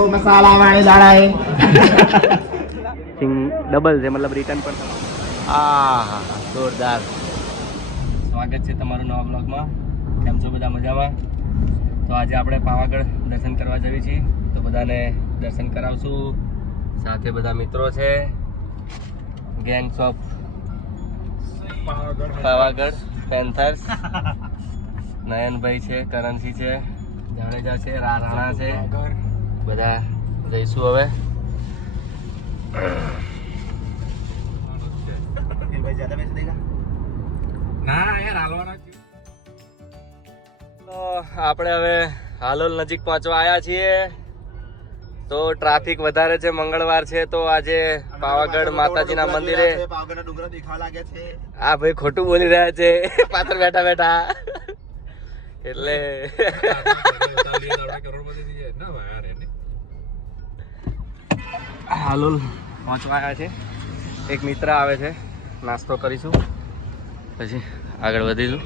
બહુ મસાલા વાળી દાડા સિંગ ડબલ છે મતલબ રિટર્ન પણ. આ જોરદાર. સ્વાગત છે તમારું નવા બ્લોગમાં કેમ છો બધા મજામાં? તો આજે આપણે પાવાગઢ દર્શન કરવા જઈએ છીએ. તો બધાને દર્શન કરાવશું. સાથે બધા મિત્રો છે. Gangs of Pavagadh panthers Nayanbhai છે કરણસિંહ છે જાડેજા છે રાણા છે. બધા જઈશું હવે તો આપણે હવે હાલોલ નજીક પહોંચવા આવ્યા છીએ તો ટ્રાફિક વધારે છે મંગળવાર છે તો આજે પાવાગઢ માતાજીના મંદિરે આ ભાઈ ખોટું બોલી રહ્યા છે પાછળ બેઠા બેઠા એટલે હાલોલ પહોંચવા આવ્યા છે એક મિત્ર આવે છે નાસ્તો કરીશું પછી આગળ વધીશું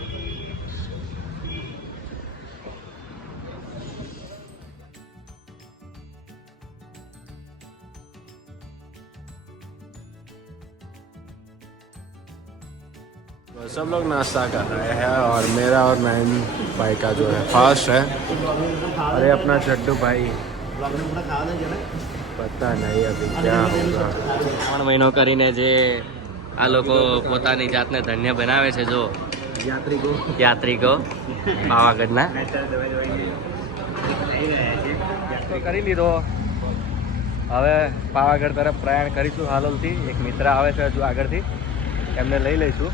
सब लोग नाश्ता कर रहे हैं और मेरा और नैन भाई का जो है फास्ट है अरे अपना चड्डू भाई પતા નહીં ત્રણ મહિનો કરીને જે આ લોકો પોતાની જાતને ધન્ય બનાવે છે જો. યાત્રિકો. યાત્રિકો. પાવાગઢના. કરી લીધો. હવે પાવાગઢ તરફ પ્રયાણ કરીશું હાલોલથી. એક મિત્ર આવે છે હજુ આગળથી. એમને લઈ લઈશું.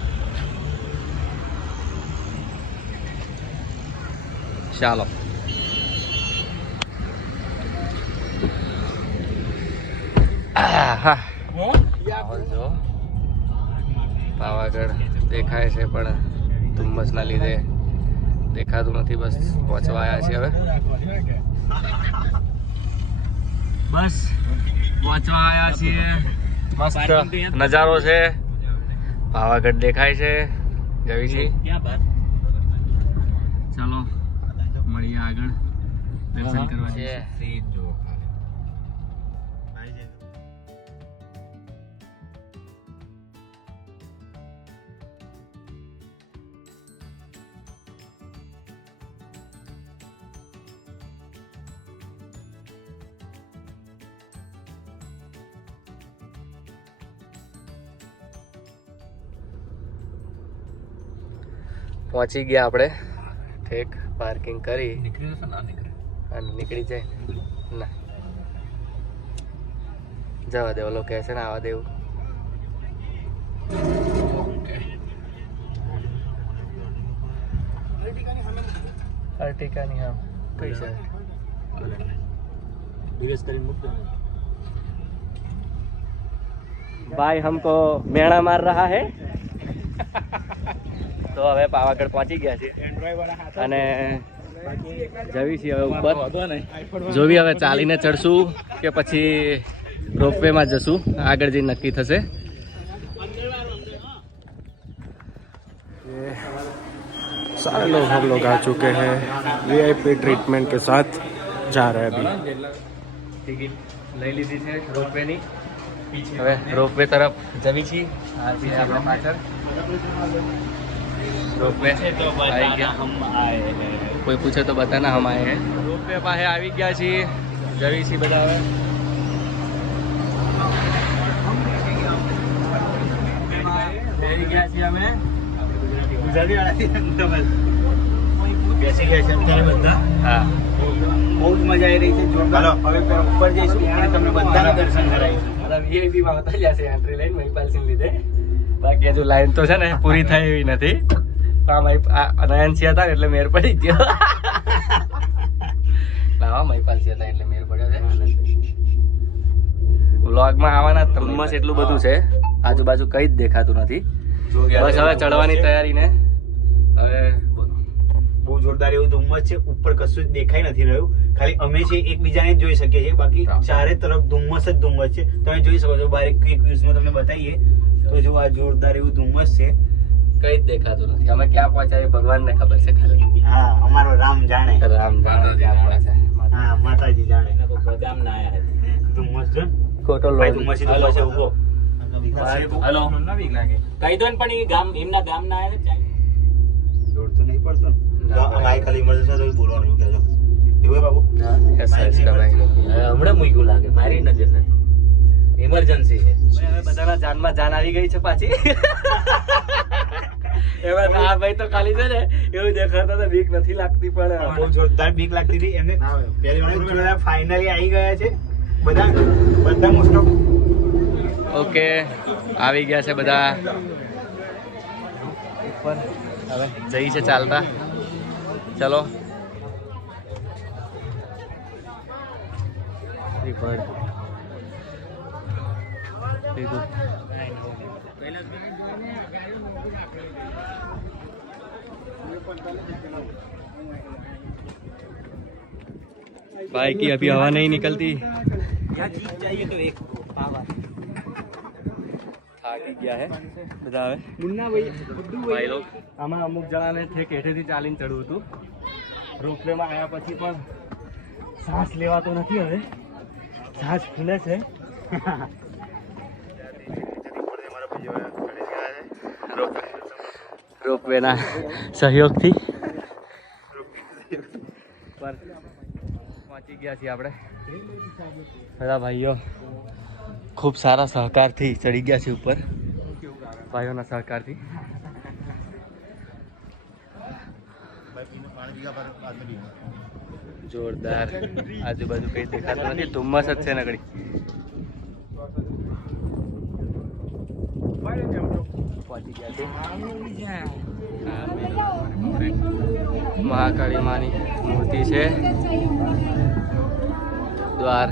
ચાલો. પાવાગઢ દેખાય છે પણ ધુમ્મસના લીધે દેખાતું નથી બસ પહોંચવા આવ્યા છીએ હવે. બસ પહોંચવા આવ્યા છીએ. મસ્ત નજારો છે. પાવાગઢ દેખાય છે. જવીજી ચાલો મળીએ આગળ. દર્શન કરવા છે. પહોંચી ગયા આપણે ઠેક પાર્કિંગ કરી અને નીકળી જાય ના જવા દે ઓલો કહે છે ને આવા દેવું અર્ટિકાની હા કઈ છે ભાઈ हमको મેણા માર રહા હે તો હવે પાવાગઢ પહોંચી ગયા છે અને જવી છીએ હવે ઉપર જોવી હવે ચાલીને ચડશું કે પછી રોપવે માં જશું આગળ જઈને નક્કી થશે ये सारे लोग हम लोग आ चुके हैं वीआईपी ट्रीटमेंट के साथ जा रहे हैं अभी ટિકિટ લઈ લીધી છે રોપવેની હવે રોપવે તરફ જવી છીએ આ આવી ગયા? કોઈ પૂછે તો બતાના હમ આયે हैं રોપવે પાસે આવી ગયા છીએ. જવી છીએ બધા હવે. બેસી ગયા છીએ અમે. બેસી ગયા છે અત્યારે બધા. હા. બહુ જ મજા આવી રહી છે. જોરદાર હવે ઉપર જઈશું તમને બધાના દર્શન કરાવીશું. VIP માં આવતા જશે એન્ટ્રી લઈને મહિપાલસિંહ લીધે. બાકી હજુ લાઈન તો છે ને પૂરી થઈ એવી નથી. નયનસિંહ હતા એટલે મેર પડી ગયો. ના મહિપાલસિંહ હતા એટલે મેર પડ્યો છે. વ્લોગમાં આવવાના ધુમ્મસ એટલું બધું છે. આજુબાજુ કઈ જ દેખાતું નથી. બસ હવે ચડવાની તૈયારી ને હવે બહુ જોરદાર એવું ધુમ્મસ છે. ઉપર કશું જ દેખાઈ નથી રહ્યું. ખાલી અમે છે એકબીજાને જ જોઈ શકીએ છીએ. બાકી ચારે તરફ ધુમ્મસ જ ધુમ્મસ છે. તમે જોઈ શકો છો બારે એક ક્વિક વ્યૂઝમાં તમને બતાવીએ. તો જો આ જોરદાર એવું ધુમ્મસ છે કઈ જ દેખાતું નથી. અમે ક્યાં પહોંચ્યા એ ભગવાનને ખબર છે ખાલી. હા અમારો રામ જાણે. રામ જાણે ક્યાં પહોંચ્યા. હા માતાજી જાણે. ગામ ના આયા. ધુમ્મસ જો. ખોટો ભાઈ લોન ધુમ્મસી ધુમ્મસ છે ઊભો. હલો. કહી દો ને પણ એ ગામ એમના ગામ ના આવ્યા ચાલ દોડ તો નહીં પડતો. ભાઈ ખાલી તો બોલવાનું એવું કહેજો. એવું બાબુ? હમણાં મૂક્યું લાગે. મારી નજર નથી. ઇમરજન્સી છે. હવે બધાના જાનમાં જાન આવી ગઈ છે પાછી. એમાં તો આ ભાઈ તો ખાલી છે ને એવું દેખાતા તો બીક નથી લાગતી બહુ પણ જોરદાર બીક લાગતી હતી. એમને ફાઇનલી આવી ગયા છે. બધા બધા મોસ્ટ ઓફ ઓકે આવી ગયા છે બધા. ઉપર હવે. જઈ છે ચાલતા. ચલો. રીફંડ. લીધું. बाइक की अभी हवा नहीं निकलती થાકી ગયા હે બધા હવે મુન્ના ભાઈ લોગ આમાં અમુક જણાને ઠેક હેઠેથી ચાલીને ચડવું હતું રોપવેમાં આવ્યા પછી પણ શ્વાસ લેવાતો નથી હવે શ્વાસ ફૂલે છે રોપવેના સહયોગથી. પહોંચી ગયા છીએ આપણે. બધા ભાઈઓ ખૂબ સારા સહકારથી ચડી ગયા છે ઉપર. ભાઈઓના સહકારથી. જોરદાર આજુબાજુ કઈ દેખાતું નથી. ધુમ્મસ જ છે નગડી મહાકાળી માની મૂર્તિ છે. દ્વાર.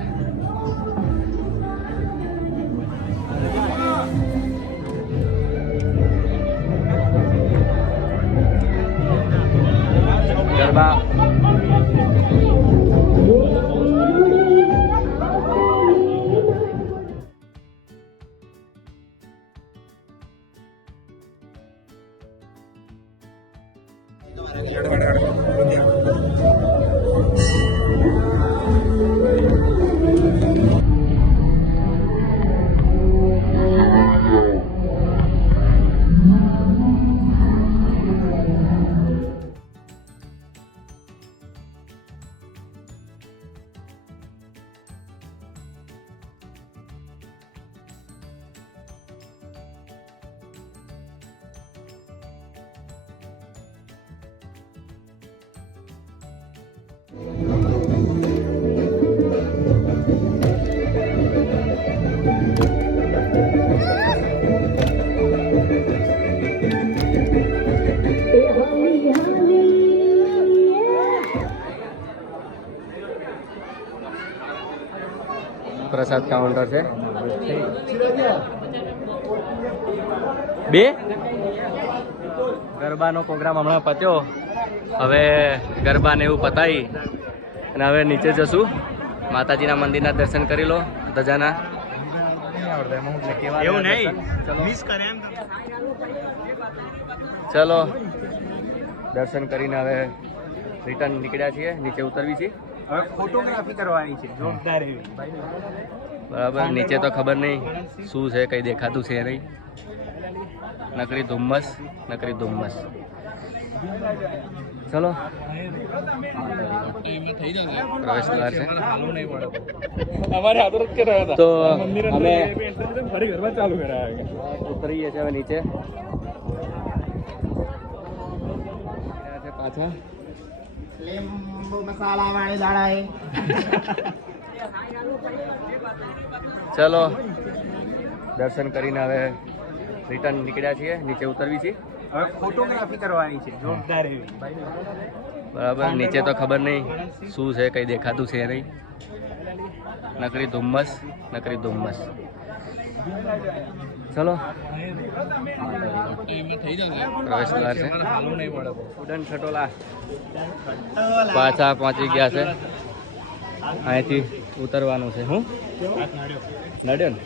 પ્રસાદ કાઉન્ટર છે બે ગરબાનો પ્રોગ્રામ હમણાં પત્યો હવે ગરબાને એવું પતાવી અને હવે નીચે જશું. માતાજીના મંદિરના દર્શન કરી લો ધજાના. ચલો. દર્શન કરીને હવે રિટર્ન નીકળ્યા છીએ નીચે ઉતરવી છીએ. હવે ફોટોગ્રાફી કરવાની છે જોરદાર એવી. બરાબર નીચે તો ખબર નહીં શું છે કઈ દેખાતું છે નહીં. નકરી ધુમ્મસ નકરી ધુમ્મસ. ચલો. પ્રવેશ દ્વાર છે. તો અમે ઉતરીએ છીએ હવે નીચે. પાછા. ચલો. દર્શન કરીને હવે રિટર્ન નીકળ્યા છીએ. નીચે ઉતરવી છીએ. હવે ફોટોગ્રાફી કરવાની છે. જોરદાર એવી. બરાબર નીચે તો ખબર નહીં શું છે કંઈ દેખાતું છે નહીં. નકરી ધુમ્મસ નકરી ધુમ્મસ. ચલો. પ્રવેશ દ્વાર છે. ઉડન ખટોલા પાછા પહોંચી ગયા છે. અહીંથી ઉતરવાનું છે. હું? નડ્યો ને?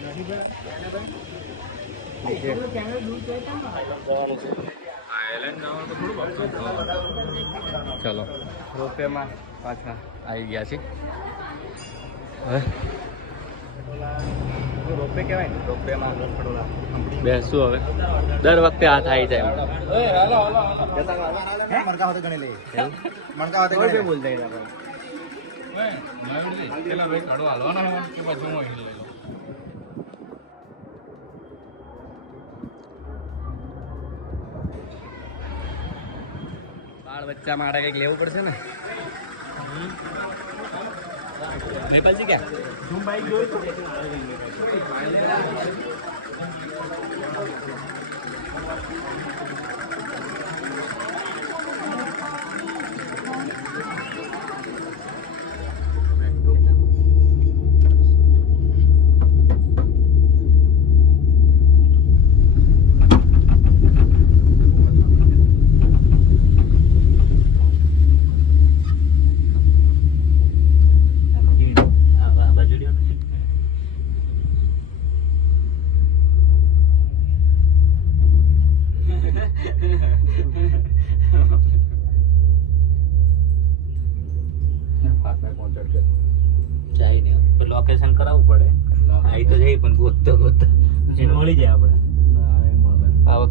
ચલો. રોપવેમાં પાછા આવી ગયા છે હવે? રોપે કહેવાય ને રોપેમાં બેસું હવે. દર વખતે આ થાય છે મણકા હોતે બચ્ચા માટે કંઈક લેવું પડશે ને? નેપાલજી ક્યાં?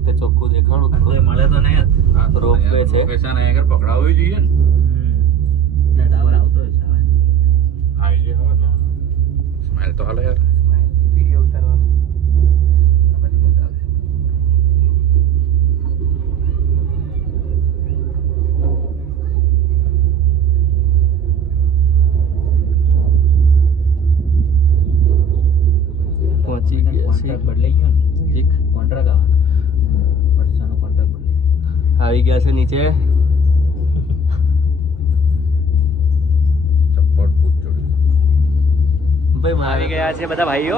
વખતે ચોખ્ખું દેખાડું કોઈ મળે તો નહીં. રોપવે છે. પૈસા નહીં આગળ પકડાવવું જોઈએ. ને જ ટાવર આવતો હોય છે આવી જાય સ્મેલ તો હાલે યાર. છે? ભાઈ આવી ગયા છે બધા ભાઈઓ.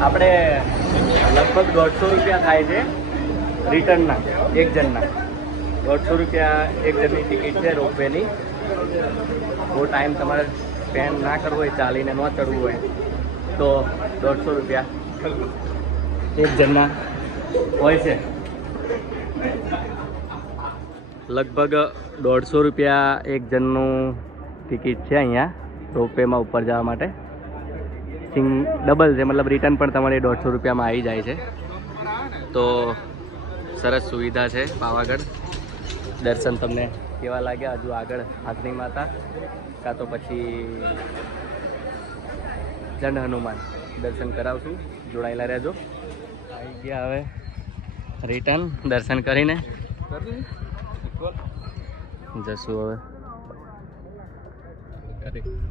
આપણે લગભગ દોઢસો રૂપિયા થાય છે. રિટર્નના એક જણના દોઢસો રૂપિયા એક જણની ટિકિટ છે રોપવેની. બહુ ટાઈમ તમારે સ્પેન્ડ ના કરવો હોય, ચાલીને ન ચડવું હોય, તો દોઢસો રૂપિયા એક જણના હોય છે. લગભગ દોઢસો રૂપિયા એક જણનું ટિકિટ છે અહીંયા રોપવેમાં ઉપર જવા માટે. સિંગ ડબલ છે, મતલબ રિટર્ન પણ તમારે દોઢસો રૂપિયામાં આવી જાય છે. તો સરસ સુવિધા છે પાવાગઢ. દર્શન તમને કેવા લાગ્યા? હજુ આગળ હાથની માતા કાં તો પછી દંડ હનુમાન. દર્શન કરાવશું. જોડાયેલા રહેજો. આવી ગયા હવે રિટર્ન દર્શન કરીને. જશું હવે.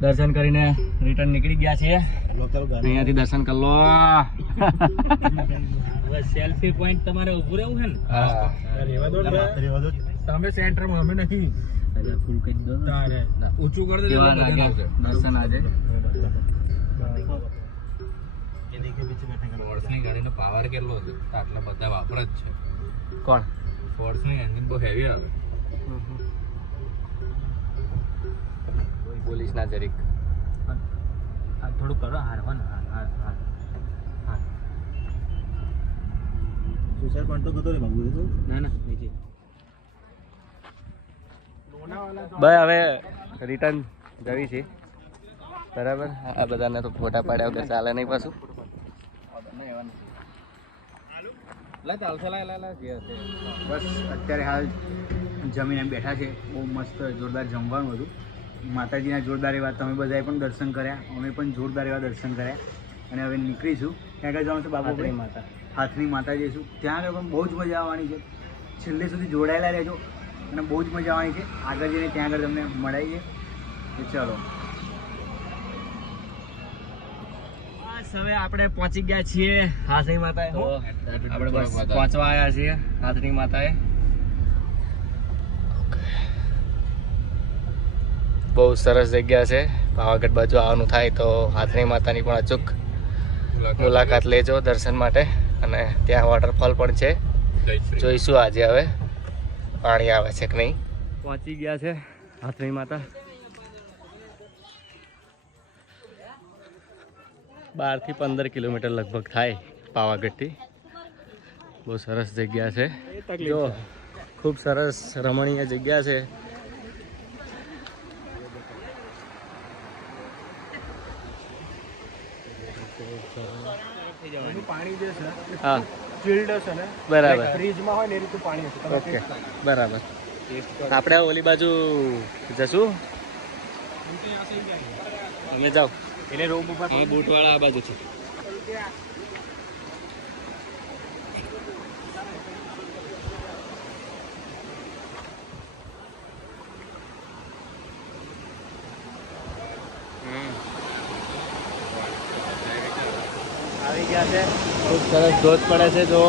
દર્શન કરીને રિટર્ન નીકળી ગયા છીએ. અહીંયાથી દર્શન કરી લો. સેલ્ફી પોઈન્ટ તમારે ઊભું રહેવું છે ને? તમે સેન્ટરમાં અમે નથી. ફૂલ કરી દો. ને. ઊંચું કરી કેવા લાગ્યા દર્શન આજે. ફોર્સની ગાડીનો પાવર કેટલો હતો? આટલા બધા વાપર જ છે. કોણ? ફોર્સની એન્જિન બહુ હેવી આવે. પોલીસના જરીક. આ થોડું કરો હારવાનું હાર હાર હાર. ના ના નીચે. ભાઈ હવે રિટર્ન જવી છે. બરાબર? આ બધાને તો ફોટા પાડ્યા વગર ચાલે નહીં પાછું. બસ અત્યારે હાલ જમીને બેઠા છે. બહુ મસ્ત જોરદાર જમવાનું હતું. માતાજીના જોરદાર એવા તમે બધાએ પણ દર્શન કર્યા. અમે પણ જોરદાર એવા દર્શન કર્યા. અને હવે નીકળીશું. ક્યાં ક્યાં જવાનું છે બાબુ માતા. હાથની માતા જઈશું ત્યાં આગળ પણ બહુ જ મજા આવવાની છે. છેલ્લે સુધી જોડાયેલા રહેજો અને બહુ જ મજા આવવાની છે. આગળ જઈને ત્યાં આગળ તમને મળાવીએ. તો ચલો. હવે આપણે પહોંચી ગયા છીએ હાથની માતાએ. આપણે બસ પહોંચવા આવ્યા છીએ હાથની માતાએ. બહુ સરસ જગ્યા છે. પાવાગઢ બાજુ આવવાનું થાય તો હાથની માતાની પણ અચૂક મુલાકાત લેજો દર્શન માટે. અને ત્યાં વોટરફોલ પણ છે. જોઈશું. આજે હવે. પાણી આવે છે કે નહીં? પહોંચી ગયા છે હાથની માતા. બારથી પંદર કિલોમીટર લગભગ થાય પાવાગઢથી. બહુ સરસ જગ્યા છે. જો ખૂબ સરસ રમણીય જગ્યા છે. પાણી જે છે હા. ચિલ્ડ છે ને બરાબર. ફ્રીજમાં હોય ને એ રીતનું પાણી હશે. ઓકે. બરાબર. આપણે ઓલી બાજુ જશું? તમે જાઓ. એટલે રૂમ ઉપર બૂટવાળા આ બાજુ છે આવી ગયા છે ખૂબ સરસ ધોધ પડે છે જો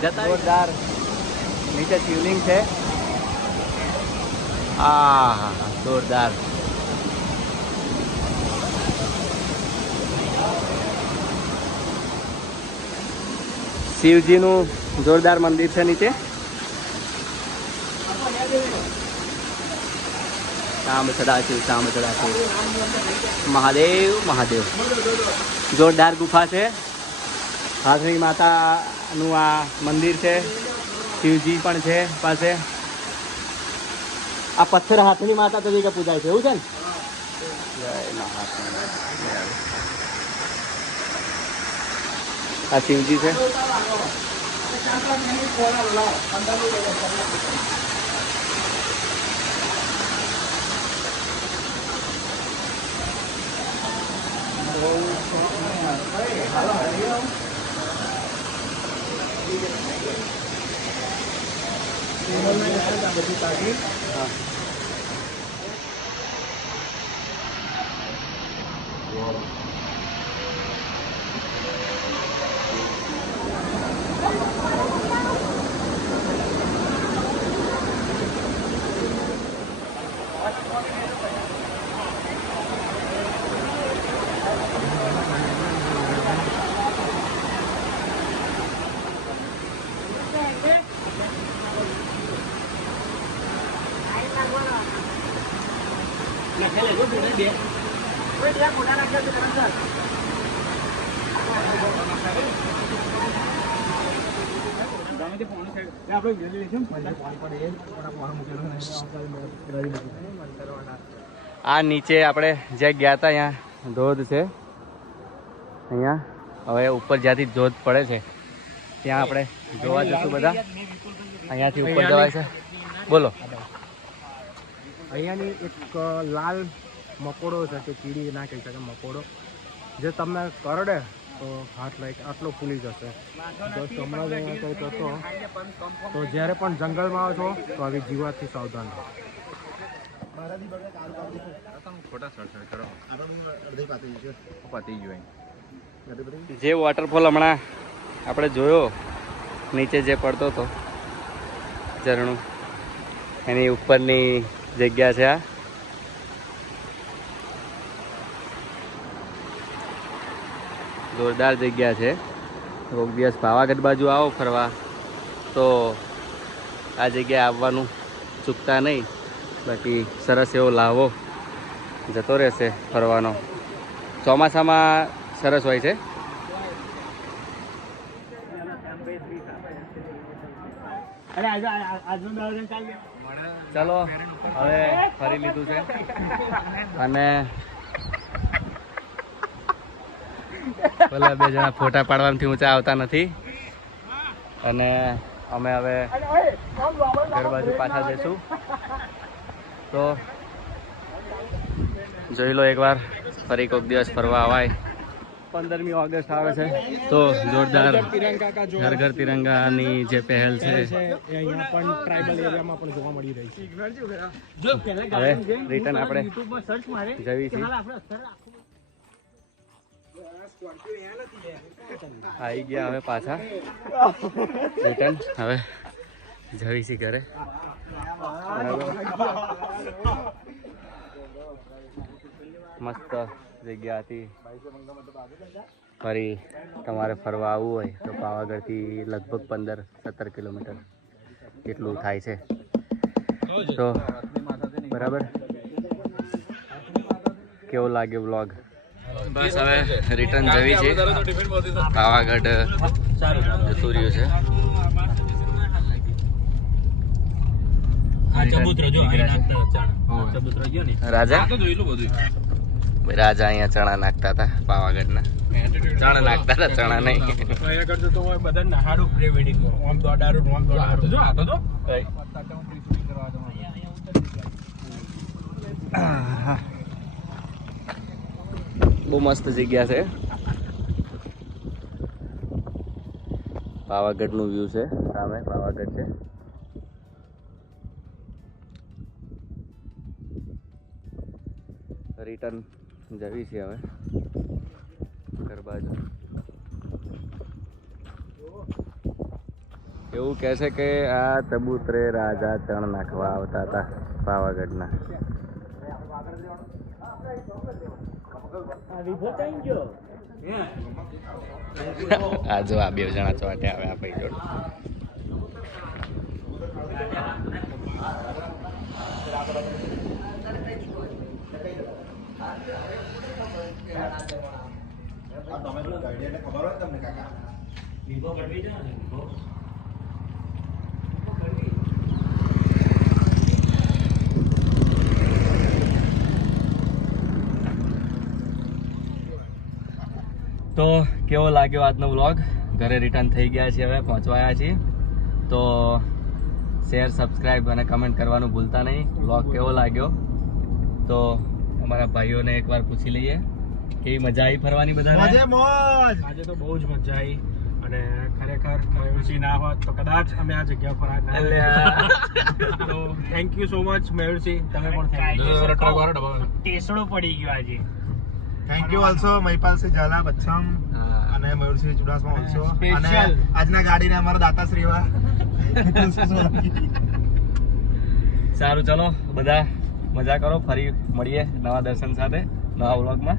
જતા જોરદાર નીચે શિવલિંગ છે આ હા હા જોરદાર. શિવજીનું જોરદાર મંદિર છે નીચે. શામ ચડા શિવ શામ ચડા મહાદેવ મહાદેવ. જોરદાર ગુફા છે. હાથણી માતાનું આ મંદિર છે. શિવજી પણ છે પાસે. આ પથ્થર હાથની માતા તરીકે પૂજાય છે એવું છે ને? આ શિવજી છે? time. આ નીચે આપણે જ્યાં ગયા હતા અહીંયા, ધોધ છે. અહીંયા, હવે ઉપર જ્યાંથી ધોધ પડે છે, ત્યાં આપણે જોવા જશું બધા. અહીંયાથી ઉપર જવાય છે. બોલો. અહીંયાની એક લાલ મકોડો છે કે કીડી ના કહી શકે મકોડો. જે તમને કરડે તો હાથ લાઈક આટલો ફૂલી જશે. જસ્ટ હમણાં જ અહીંયા કંઈક હતો તો જ્યારે પણ જંગલમાં આવો છો તો આવી જીવાતથી સાવધાન રહો. જે વોટરફોલ હમણાં આપણે જોયો નીચે જે પડતો હતો ઝરણું એની ઉપરની જગ્યા છે આ. જોરદાર જગ્યા છે. કોઈક દિવસ પાવાગઢ બાજુ આવો ફરવા. તો આ જગ્યાએ આવવાનું ચૂકતા નહીં. બાકી સરસ એવો લાવો જતો રહેશે ફરવાનો. ચોમાસામાં સરસ હોય છે. ચલો, હવે ફરી લીધું છે. અને પેલા બે જણા ફોટા પાડવાથી ઊંચા આવતા નથી. અને અમે હવે ઘર બાજુ પાછા જઈશું. તો જોઈ લો એકવાર, ફરી કોઈક દિવસ ફરવા આવાય. પંદરમી ઓગસ્ટ આવે છે. તો જોરદાર. તિરંગા ઘર ઘર તિરંગાની જે પહેલ છે. છે એ અહીંયા પણ ટ્રાઇબલ એરિયામાં પણ જોવા મળી રહી છે. હવે રિટર્ન આપણે જવી છે. આવી ગયા હવે પાછા. રિટર્ન હવે જવી છી ઘરે. મસ્ત. જગ્યા હતી. ફરી તમારે ફરવા આવવું હોય તો પાવાગઢથી લગભગ પંદર સત્તર કિલોમીટર જેટલું થાય છે. તો બરાબર? કેવો લાગ્યો બ્લોગ બસ હવે રિટર્ન જવી છે. પાવાગઢ જતું રહ્યું છે. રાજા. રાજા અહીંયા ચણા નાખતા હતા પાવાગઢના. ચણા નાખતા હતા ચણા નહીં. અહીંયા કરતો તો હોય બધા નહાડું પ્રી જો આ તો જો. બહુ મસ્ત જગ્યા છે. પાવાગઢનું વ્યૂ છે સામે પાવાગઢ છે. રિટર્ન જવી છે હવે. ઘર બાજુ. એવું કહે છે કે આ ચબૂતરે રાજા ચણ નાખવા આવતા હતા પાવાગઢના. આ આ બે જણા ચોટે આવે આ ભાઈ જોડે. તો કેવો લાગ્યો આજનો વ્લોગ? ઘરે રિટર્ન થઈ ગયા છે હવે, પહોંચવાયા છીએ. તો શેર સબસ્ક્રાઈબ અને કમેન્ટ કરવાનું ભૂલતા નહીં. વ્લોગ કેવો લાગ્યો? તો અમારા ભાઈઓને એકવાર પૂછી લઈએ. કેવી મજા આવી ફરવાની બધાને? મોજ આજે તો બહુ જ મજા આવી. અને ખરેખર મયુરસિંહ ના હોત તો કદાચ અમે આ જગ્યા પર આ તો thank you so much Mayursinh તમે પણ. ટેસડો પડી ગયો આજે. Thank you also Mahipalsinh Zala બચ્છમ અને મયુરસિંહ ચુડાસમા ઓલસો અને આજના ગાડીને અમારા દાતાશ્રી શ્રીવા સારું ચલો બધા મજા કરો ફરી મળીએ નવા દર્શન સાથે નવા વ્લોગમાં.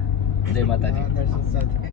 જય માતાજી.